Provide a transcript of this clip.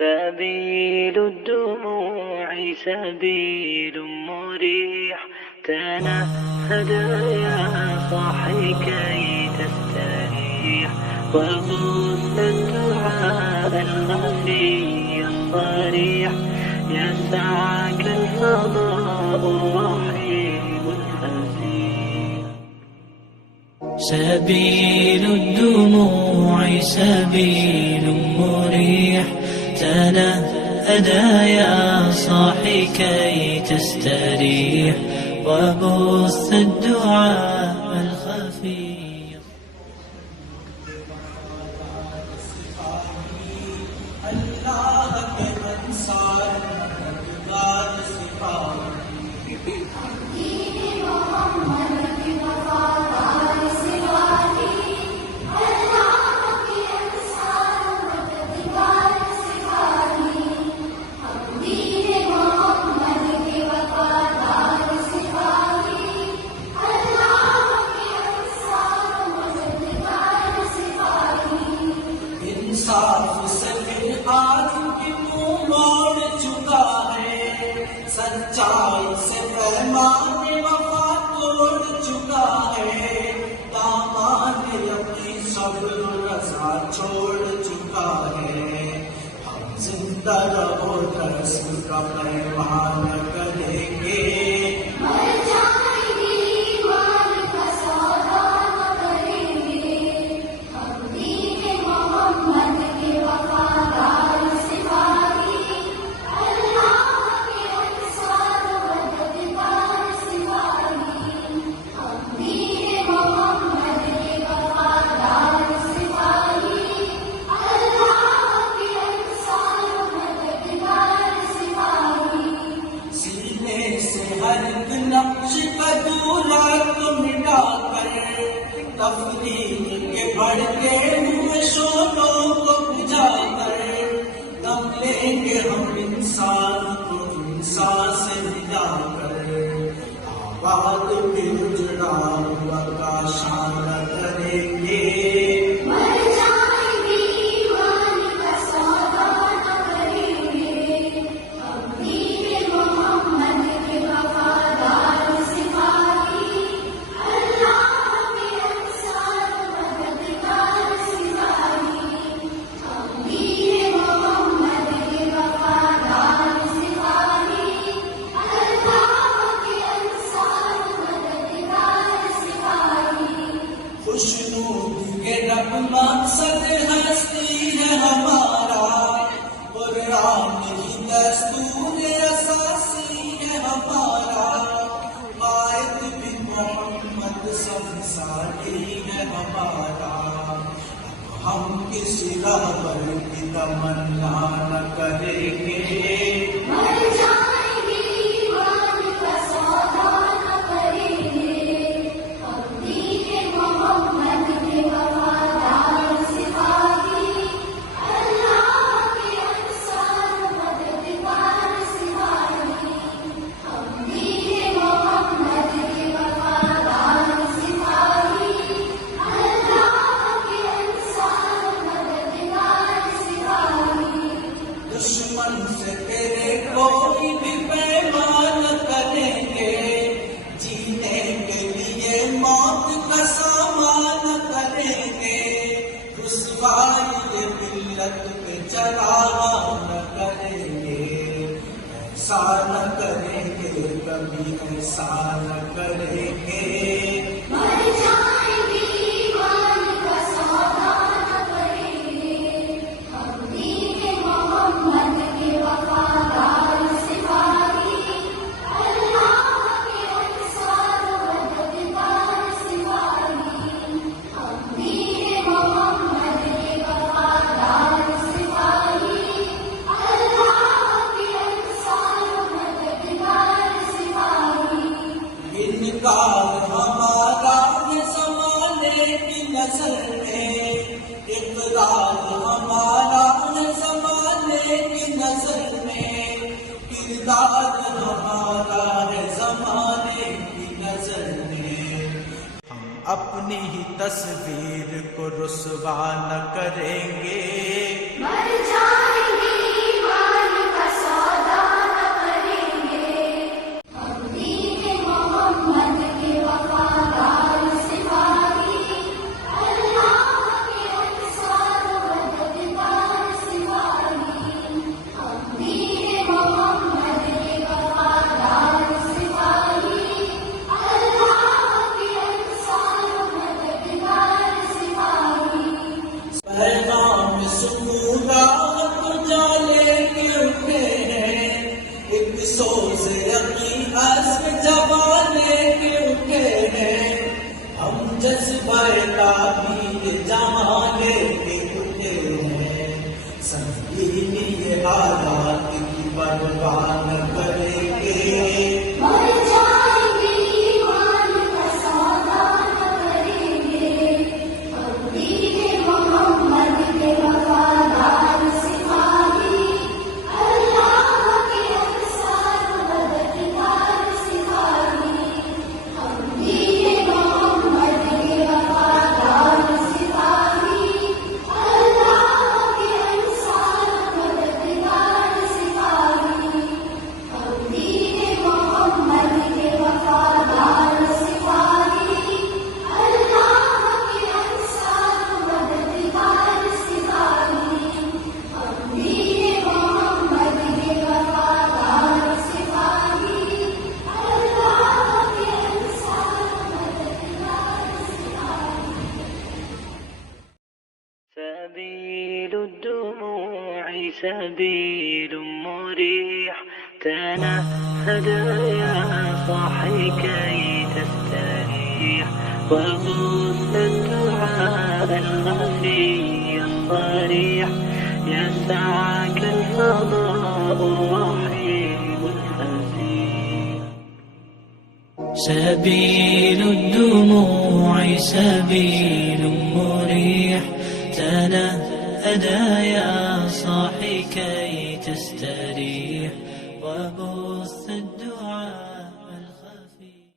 سبيل الدموع سبيل مريح تنهد يا صاحي كي تستريح وبث الدعاء الخفي الصريح يسعك الفضاء الرحيم الفسيح. سبيل الدموع سبيل مريح تنهد يا صاحي كي تستريح وبث الدعاء الخفي. اللہ کے نصار مددگار سپاہی انصاف سے پھر آج کی منہ موڑ چکا ہے، سچائی سے پیمان وفا توڑ چکا ہے، داماد اپنی صبر و رضا چھوڑ چکا ہے. ہم زندہ رہو رسول کا پیمان کریں گے، ہر ایک نقش کا دولہ کو مٹا کر تفریح کے بڑھتے ہوئے شعلوں کو بجھا کر دم لیں گے ہم انسان کو انسان سے ملا کر. آباد پھر اجڑا ہوا کاشان کریں گے، رب مقصد ہستی ہے ہمارا، قرآن ہی دستور اساسی ہے ہمارا، قائد بھی محمد سنساری ہے ہمارا. ہم کسی رہبر کی تمنا نہ کریں گے، دشمن سے تیرے کوئی بھی پیمان کریں گے، جینے کے لیے موت کا سامان کریں گے، رسوائی ملت پہ چراغا نہ کریں گے، ایسا نہ کریں گے کبھی ایسا نہ کریں گے. ہمارا ہے زمانے کی نظر میں، اقرار ہمارا ہے زمانے کی نظر میں، کردار ہمارا ہے زمانے کی نظر میں. ہم اپنی ہی تصویر کو رسوا نہ کریں گے، مر جائیں گے عزم جوانے کے اٹھے ہیں، ہم جذبہ تعبیر جمانے کے اٹھے ہیں، سنگینی یہ حالات کی پرواہ نہ کریں گے، مر جائیں گے ایمان کا سودا نہ کریں گے، ہم دین محمد کے وفادار سپاہی، اللہ کے انصار مددگار سپاہی، ہم دین محمد کے وفادار سپاہی، اللہ کے انصار مددگار سپاہی، ہم دین محمد کے وفادار سپاہی، اللہ کے انصار مددگار سپاہی، ہم دین محمد کے وفادار سپاہی، اللہ کے انصار مددگار سپاہی۔ سبيل الدموع سبيل مريح، تنهد يا صاحي كي تستريح، وبث الدعاء الخفي الصريح، يسعك الفضاء الرحيم الفسيح. سبيل الدموع سبيل مريح، تنهدى يا صاحي كي تستريح، وبث الدعاء